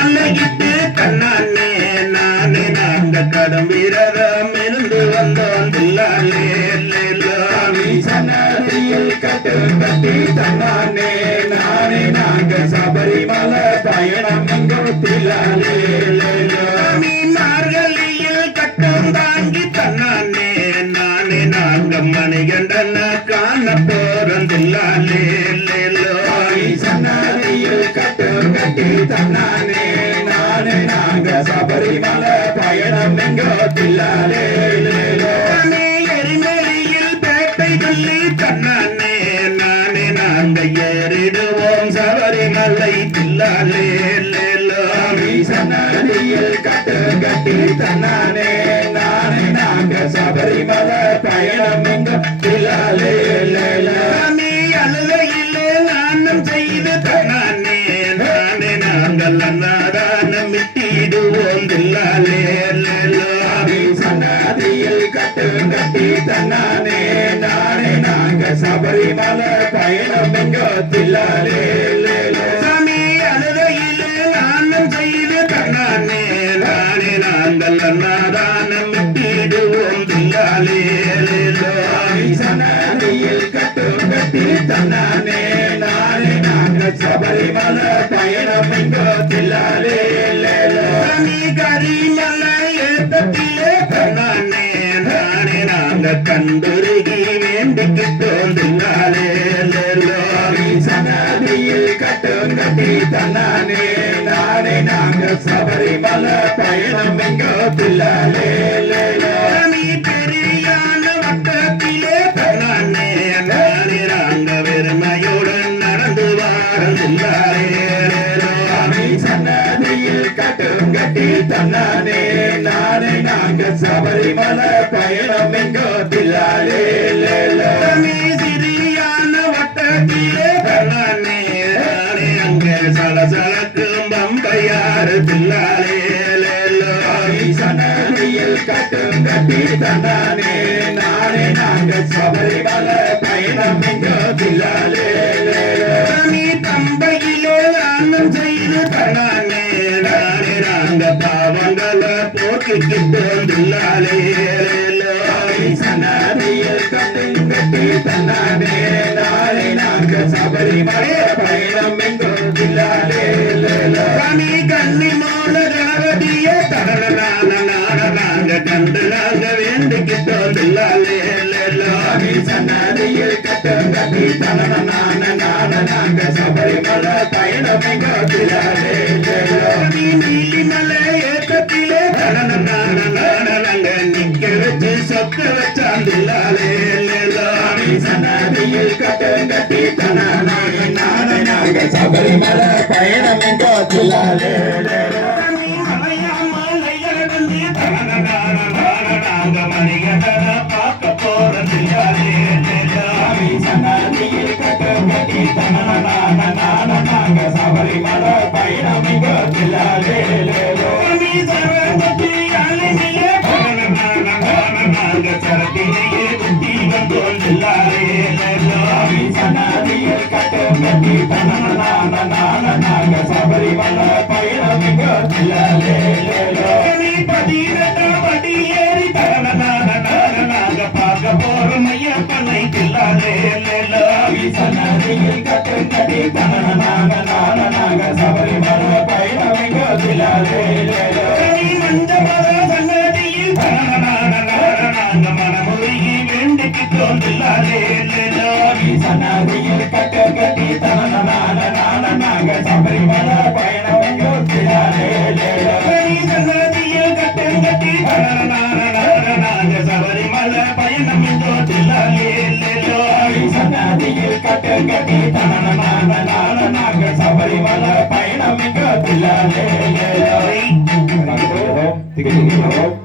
மாலையிட்டு கண்ணானே நானே நாங்க கடும் விரதம் இருந்து வந்தோம் தில்லாலே லேலோ. கட்டு கட்டி தன்னானே நானே நாங்க சபரிமலை பயணம் எங்கும் தில்லாலே மார்கழியில் கட்டம் தாங்கி தன்னானே நானே நாங்க மணிகண்டன காண போறந்தில்லாலே லேலோ. சன்னதியில் கட்டு கட்டி தன்னானே நானே எரிமலையில் பேட்டை சொல்லி தன்னானே நானே நாங்க ஏறிடுவோம். சபரிமலை தில்லாலே லேலோ. சாமி சன்னதியில் கட்டு கட்டி தன்னானே நானே நாங்க சபரிமலை பயணம் எங்கோத்திலாலே சாமி அழுகையிலே நானும் செய்து தன்னானே நானே நாங்கள் அன்னாதானம் சபரிமல பயணம் எங்கோ தில்லாலே சாமி அழுகையிலே நானும் செய்து தன்னானே நானே நாங்கள் அன்னாதானம் விட்டிடுவோம் தில்லாலே லேலோ. கட்டும் கட்டி தன்னானே நானே நாங்கள் சபரிமல பயணம் எங்கோ தில்லாலே சாமி கரிமல ஏத்தத்திலே தன்னானே நானே நாங்கள் கண்டுருகி வேண்டிக்கிட்டோம் சன்னதியில் கட்டி தன்னானே நானே நாங்க சபரிமலை பயணம் பெரியான வட்டத்திலே நானே நாங்க நடந்து சன்னதியில் கட்டும் கட்டி தன்னானே நானே நாங்க சபரிமலை பயணம் எங்கோ தில்லாலே கட்டும் கட்டி தன்னானே நானே நாங்க சபரிமலை பயணம் எங்கோ தில்லாலே தம்பையிலே நானும் செய்து நானே நாங்க பாவங்களை கட்டும் கட்டி நானே நாங்க சபரிமலை சன்னதியில் கட்டும் கட்டி தனனான நான நாங்க சபரிமலை பயணம் எங்கோத்திலாலே சாமி நீலிமலை ஏற்றத்திலே தரணனான நாட நிக்க வச்சு சொக்க வச்சான் சன்னதியில் கட்டும் கட்டி தனனான நான நாங்க கட்டி தனனான நான நாங்க சபரிமலை பயணம் எங்கோத்திலாலே சாமி குட்டி தில்லாலே கட்டி சன்னதியில் கதி தனனான நானாக சபரிமல பயணமிக்க பிள்ளாலே திகழ்கிறோம்